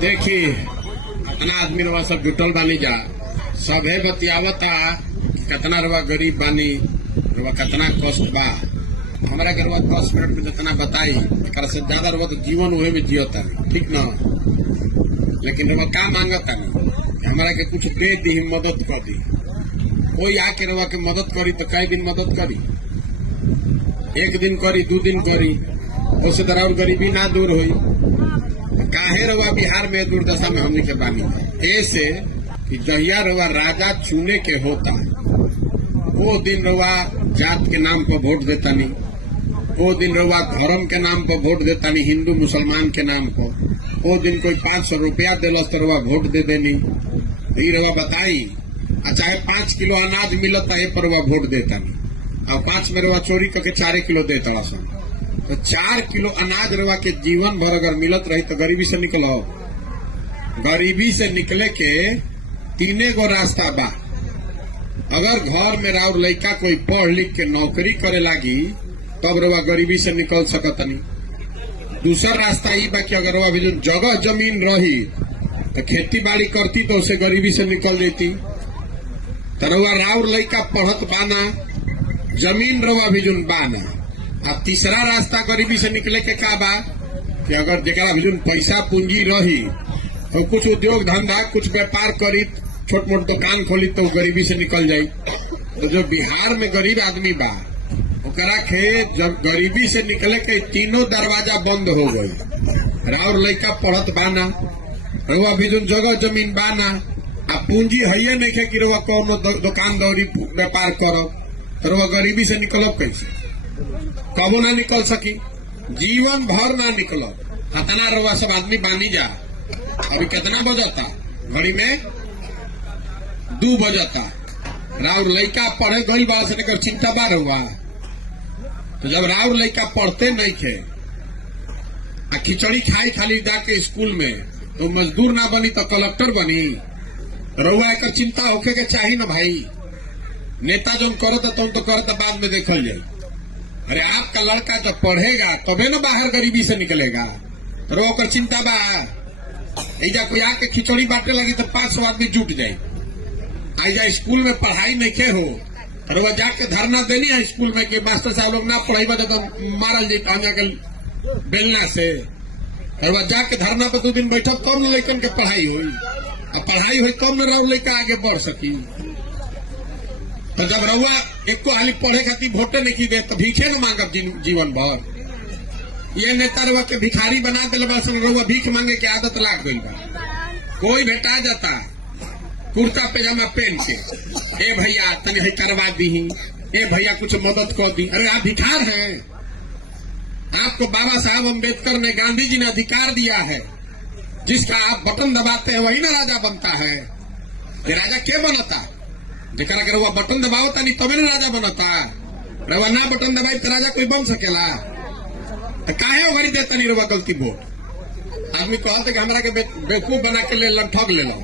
देखी कितना आदमी रवा सब जुटल बानी जा सभे बतियावता कितना रवा गरीब बानी रवा कितना कष्ट बा। हमारा के रवा 10 मिनट में जितना बताई एक से ज्यादा रवा तो जीवन उहे में जियता ठीक न। लेकिन रवा का मांगता नहीं हमारा के कुछ दे दी मदद कर दी। कोई आके रवा के मदद करी तो कई दिन मदद करी, एक दिन करी 2 दिन करी, उससे तरह और गरीबी ना दूर हुई। काहे रवा बिहार में दुर्दशा में हमने के बानी ऐसे कि जहिया रवा राजा चुने के होता वो दिन रवा जात के नाम पर वोट देता नहीं, वो दिन रवा धर्म के नाम पर वोट देता नहीं, हिंदू मुसलमान के नाम पर। वो दिन कोई 500 रुपया दिलस तो रवा वोट दे देनी। रवा बताई चाहे 5 किलो अनाज मिलता है पर रवा वोट देता नहीं और 5 में रवा चोरी करके 4 किलो देता सन। तो 4 किलो अनाज रवा के जीवन भर अगर मिलत रही तो गरीबी से निकलो। गरीबी से निकले के 3 गो रास्ता बा। अगर घर में राउर लड़का कोई पढ़ लिख के नौकरी करे लागी तब रवा गरीबी से निकल सकत नहीं। दूसरा रास्ता ई बा कि अगर रवा भी जगह जमीन रही तो खेती बाड़ी करती तो उसे गरीबी से निकल देती। तो रवा राउर लड़का पढ़त बाना, जमीन रवा भी बाना। अब तीसरा रास्ता गरीबी से निकले के का बा कि अगर जरा भी पैसा पूंजी रही और कुछ उद्योग धंधा कुछ व्यापार करी छोट मोट दुकान खोली तो गरीबी से निकल जाये। तो जो बिहार में गरीब आदमी बा ओकरा के जब गरीबी से निकले के 3 दरवाजा बंद हो गये। राउर लड़का पढ़त बाना, रवा भी जगह जमीन बाना आ पूंजी है नहीं खे कि रवा कौनो दुकान दौरी व्यापार करो तो रवा गरीबी से निकलब कैसे? कबो ना निकल सकी, जीवन भर ना निकलो। हतना रवा सब आदमी बानी जा। अभी कितना बजता घड़ी में 2 बजता। राउर लड़का पढ़े गई बा से चिंता बा रहुआ। तो जब राउर लड़का पढ़ते नहीं थे खिचड़ी खाई खाली जाके स्कूल में तो मजदूर ना बनी तो कलेक्टर बनी। रहुआ एक चिंता होके के चाहिए ना भाई। नेता जो करता तो करता बाद में देखल जाये। अरे आपका लड़का जब पढ़ेगा तबे ना बाहर गरीबी से निकलेगा। तो ओकर चिंता बा ऐजा कोई आके खिचड़ी बांटे लगी तो 500 आदमी जुट जाये। आइजा स्कूल में पढ़ाई नहीं के हो और वह जाके धरना देनी है स्कूल में कि मास्टर साहब लोग ना पढ़ाई तो मारल जाये कहा के बेलना से। और वह जाके धरना पे 2 दिन बैठक कम न लड़कन के पढ़ाई हुई और पढ़ाई हुई कम न रहो लड़का आगे बढ़ सकी। तो जब रहुआ एक को हाली पढ़े खातिर वोटे नहीं की दे तो भीखे न मांगब जीवन भर। ये नेता रहुआ के भिखारी बना दिल बा रहुआ भीख मांगे के आदत लाग गई बा। कोई भेटा जाता कुर्ता पैजामा पहन के ए भैया तनी है करवा दी, ए भैया कुछ मदद कर दी। अरे आप भिखार हैं। आपको बाबा साहब अम्बेडकर ने गांधी जी ने अधिकार दिया है जिसका आप बटन दबाते हैं वही ना राजा बनता है। ये राजा क्या बनता जरा के रहुआ बटन दबावता नहीं तबे ना राजा बनता। रहुआ ना बटन दबाई तो राजा कोई बन सकेला? तो काहे उगरी देता नहीं रहुआ गलती वोट। आदमी कहते कि हमरा के बेवकूफ बना के ले ठग ले लो।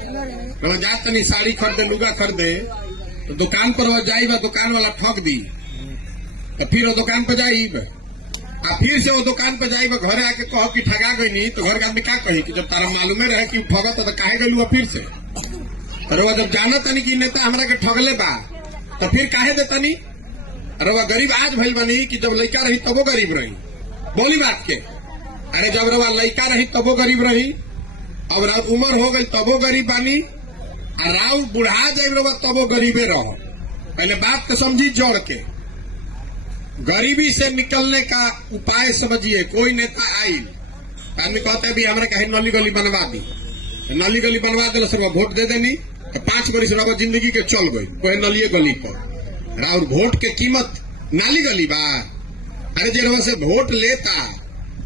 रहुआ जात नहीं साड़ी खरीदे लुगा खरीदे तो दुकान पर वह जाई बा दुकान वाला ठग दी तो फिर वो दुकान पर जाई फिर से वो दुकान पर जाई घर आके कहो कि ठगा गई नहीं तो घर के आदमी क्या कही कि जब तारा मालूमे रहे कि ठगा तो काहे गलू फिर से। रवा जब जाना तनी कि नेता हमरा के ठगले बा तो फिर काहे देता नहीं? रवा गरीब आज भइल बनी कि जब लड़का रही तबो गरीब रही। बोली बात के अरे जब रवा लड़का रही तबो गरीब रही, अब रात उम्र हो गई तबो गरीब बानी और राव बुढ़ा जाए रवा तबो गरीबे रहो। पहले बात तो समझी जोड़ के। गरीबी से निकलने का उपाय समझिए। कोई नेता आई आदमी कहते भी हमारे कहीं नली गली बनवा दी, नली गली बनवा दिल सब वोट दे देनी तो 5 वर्ष रहो जिंदगी के चल गई कोई नलिये गली पर। और वोट के कीमत नाली गली बा। अरे जे रवा से वोट लेता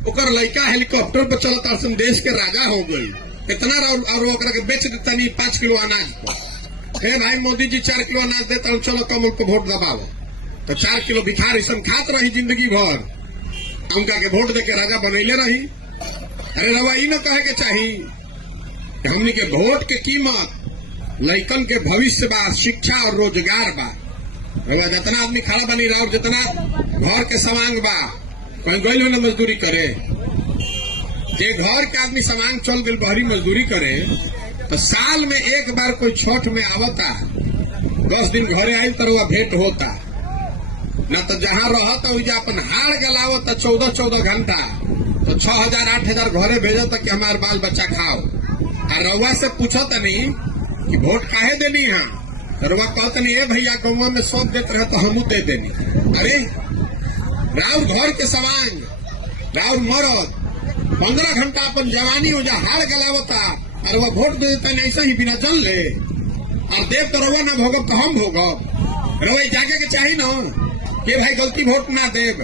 ओकर लड़का हेलीकॉप्टर पर चलता देश के राजा हो गई कितना और के बेच देता नहीं 5 किलो अनाज पर। हे भाई मोदी जी 4 किलो अनाज देता चलो कमल को वोट दबाओ तो 4 किलो भिखार ऐसा खात रही जिंदगी भर। उनका के वोट दे के राजा बनैले रही। अरे रवा ई न कहे के चाहिए हमने के वोट के कीमत लड़कन के भविष्य बा, शिक्षा और रोजगार बा। जितना आदमी खड़ा बनी रहा और जितना घर के समांग बा कहीं गई ना मजदूरी करे जे घर के आदमी सामान चल गए बहरी मजदूरी करे तो साल में एक बार कोई छठ में आवता 10 दिन घरे आई तो वह भेंट होता न तो जहां रहता वही अपन हार गलावता 14-14 घंटा तो 6,000-8,000 घरे भेजता कि हमारे बाल बच्चा खाओ। और रउआ से पूछत नहीं कि वोट काहे देनी है, रउआ कहत नहीं है भैया गौवा में सब देते रहे तो हमू दे देनी। अरे राउर घर के सवांग राउर मरद 15 घंटा अपन जवानी हो जा हार गलावता और वह वोट दे देता नहीं ऐसे ही बिना जल ले और देव तो रउआ ना भोगब तो हम भोगब। रउआ जागे के चाहिए ना कि भाई गलती वोट ना देव।